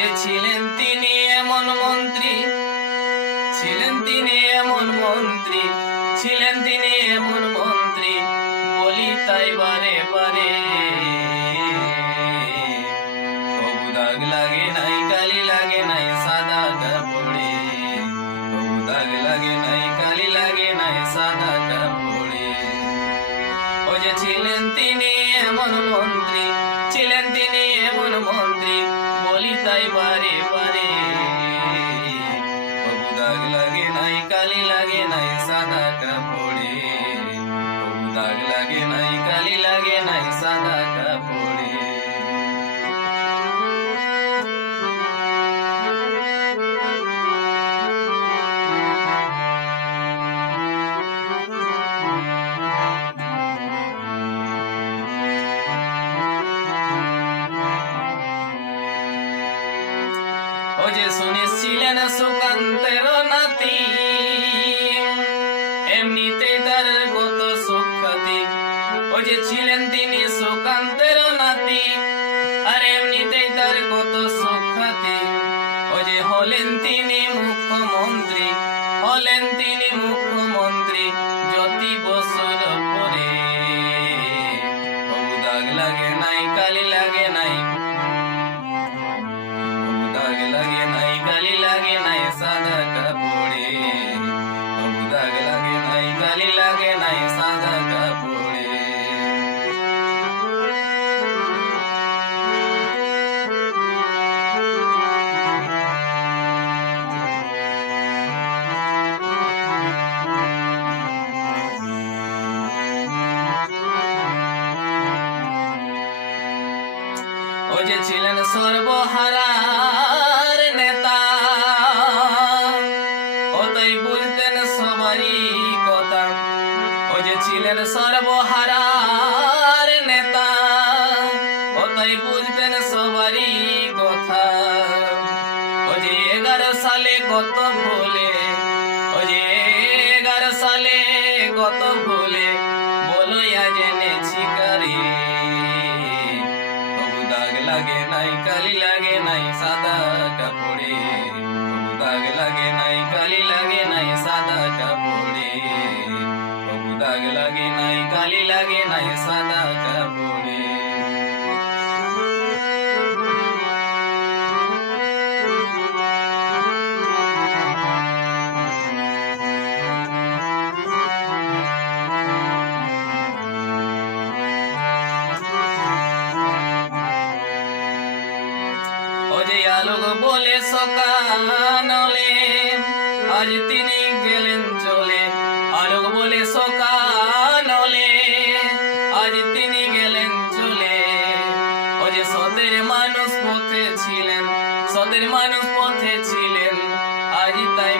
যে ছিলেন তিনি এমন মন্ত্রী, ছিলেন তিনি এমন মন্ত্রী, ছিলেন তিনি এমন মন্ত্রী, বলি তাই বারে বারে। তবু দাগ লাগে নাই, কালি লাগে নাই সাদা কাপড়ে, তবু দাগ লাগে নাই, কালি লাগে নাই সাদা কাপড়ে। ও যে ছিলেন তিনি এমন মন্ত্রী, ছিলেন তিনি এমন মন্ত্রী, বলি তাই বারে বারে। তবু দাগ লাগে নাই, কালি লাগে নাই সাদা কাপড়ে, তবু দাগ লাগে নাই, কালি লাগে নাই সাদা কাপড়ে। ও যে শুনেছিলেন সুকান্তের নাতি, এমনিতে তার কত সুখ্যাতি। ও যে ছিলেন তিনি সুকান্তের নাতি, আর এমনিতে তার কত সুখ্যাতি। ও যে হলেন তিনি মুখ্যমন্ত্রী, হলেন তিনি মুখ্যমন্ত্রী জ্যোতি বছর পরে। তবু দাগ লাগে নাই, কালি লাগে নাই, দাগ লাগে নাই, কালি লাগে নাই সাদা কাপড়ে, তবু দাগ লাগে নাই, কালি লাগে নাই সাদা কাপড়ে। ও যে ছিলেন সর্বহারার নেতা, ও তাই বুঝতেন সবারই কথা। ও যে ছিলেন সর্বহারার নেতা, ও তাই বুঝতেন সবারই কথা। ও যে 11 সালে কত ভুলে, ও যে 11 সালে কত ভুলে, বলো আজ এনেছি কারি। তবু দাগ লাগে নাই, কালি লাগে নাই সাদা কাপড়ে, তবু দাগ লাগে নাই, কালি লাগে নাই সাদা কাপড়ে, তবু দাগ লাগে নাই, কালি লাগে নাই সাদা কাপড়ে। ও যে আলোক বলে সকালে, আজ তিনি গেলেন চলে। আলোক বলে সকালে, আজ তিনি গেলেন চলে। ও যে সতের মানুষ পথে ছিলেন, সতের মানুষ পথে ছিলেন, আজ তাই